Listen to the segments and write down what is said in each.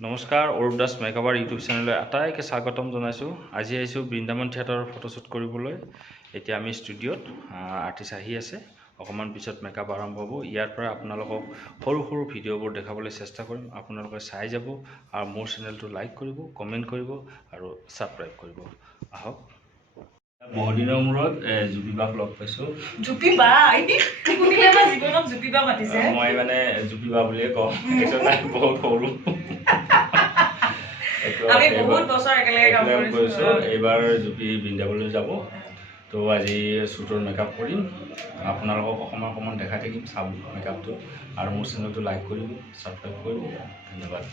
নমস্কাৰ, অৰূপ দাস মেকআপৰ ইউটিউব চেনেললৈ আটাইকে স্বাগতম জনাইছোঁ। আজি আহিছোঁ বৃন্দাবন থিয়েটাৰৰ ফটোশ্বুট কৰিবলৈ। এতিয়া আমি ষ্টুডিঅ'ত আৰ্টিষ্ট আহি আছে, অকণমান পিছত মেকআপ আৰম্ভ হ'ব। ইয়াৰ পৰা আপোনালোকক সৰু সৰু ভিডিঅ'বোৰ দেখাবলৈ চেষ্টা কৰিম। আপোনালোকে চাই যাব আৰু মোৰ চেনেলটো লাইক কৰিব, কমেণ্ট কৰিব আৰু ছাবস্ক্ৰাইব কৰিব। আহক। বহু দিনৰ মূৰত জুপিবাক লগ পাইছোঁ। জুপিবা জীৱনত জুপিবা মাতিছে। মই মানে জুপিবা বুলিয়ে কওঁ, বহুত সৰু। আমি বহুত বছৰ একেলগে কাম কৰিছোঁ। এইবাৰ জুপি বৃন্দাবনলৈ যাব, তো আজি শ্বুটৰ মেকআপ কৰিম। আপোনালোকক অকণমান দেখাই থাকিম, চাব মেকআপটো আৰু মোৰ চেনেলটো লাইক কৰিব, ছাবস্ক্ৰাইব কৰিব। ধন্যবাদ।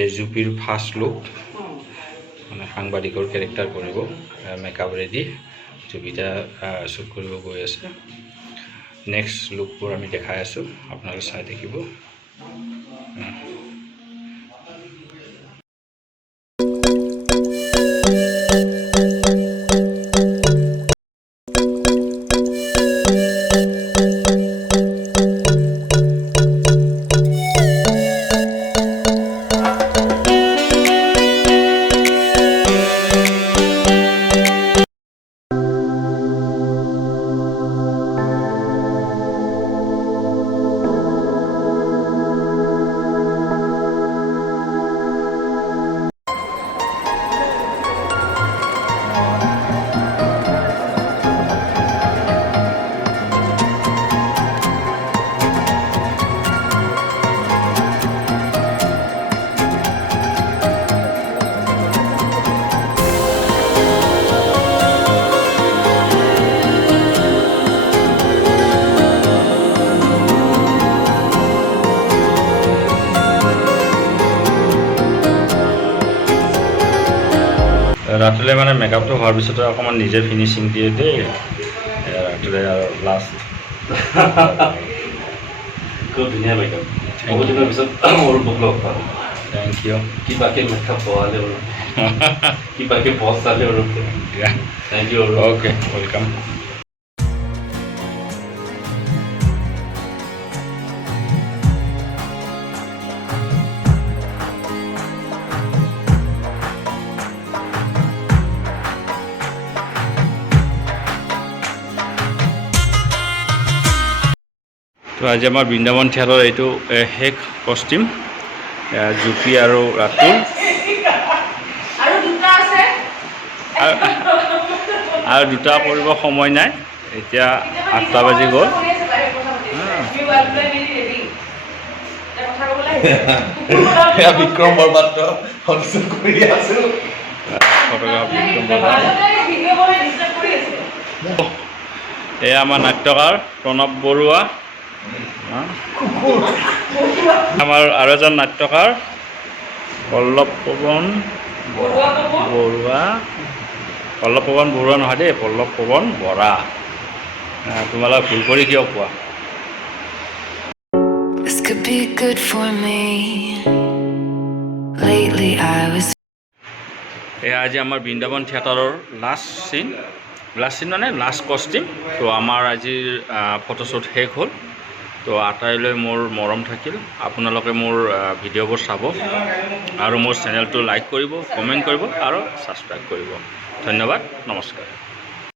এই জুপিৰ ফাৰ্ষ্ট লুক, মানে সাংবাদিকৰ কেৰেক্টাৰ কৰিব। মেকআপ ৰেডি, জুপিটা শ্বুট কৰিব গৈ আছে। নেক্সট লুকবোৰ আমি দেখাই আছোঁ, আপোনালোকে চাই থাকিব। ৰাতিলৈ মানে মেকআপটো হোৱাৰ পিছতে অকণমান নিজে ফিনিচিং দিয়ে দেই। ৰাতিলৈ আৰু লাষ্ট খুব ধুনীয়া মেকআপ। বহুত দিনৰ পিছত অৰূপক লগ পালোঁ। Thank you. কিবাকে মেকআপ পোৱালে অৰূপ, কিবাকে পচালে Arup. Thank you Arup. Okay, welcome. তো আজি আমাৰ বৃন্দাবন থিয়েটাৰৰ এইটো শেষ কষ্টিম, জুপি আৰু ৰাতুল। আৰু দুটা কৰিব সময় নাই, এতিয়া 8টা বাজি গ'ল। বিক্ৰম বৰপাত্ৰ কৰি আছোঁ। এয়া আমাৰ নাট্যকাৰ প্ৰণৱ বৰুৱা, আমাৰ আৰু এজন নাট্যকাৰ পল্লৱ পৱন বৰুৱা। পল্লৱ পৱন বৰুৱা নহয় দেই, পল্লৱ পৱন বৰা। তোমালোকে ভুল কৰি কিয় কোৱা? এয়া আজি আমাৰ বৃন্দাবন থিয়েটাৰৰ লাষ্ট চিন মানে লাষ্ট কষ্টিম। তো আমাৰ আজিৰ ফটোশ্বুট শেষ হ'ল। তো আটাইলৈ মোৰ মৰম থাকিল। আপোনালোকে মোৰ ভিডিঅ'বোৰ চাব আৰু মোৰ চেনেলটো লাইক কৰিব, কমেণ্ট কৰিব আৰু ছাবস্ক্ৰাইব কৰিব। ধন্যবাদ, নমস্কাৰ।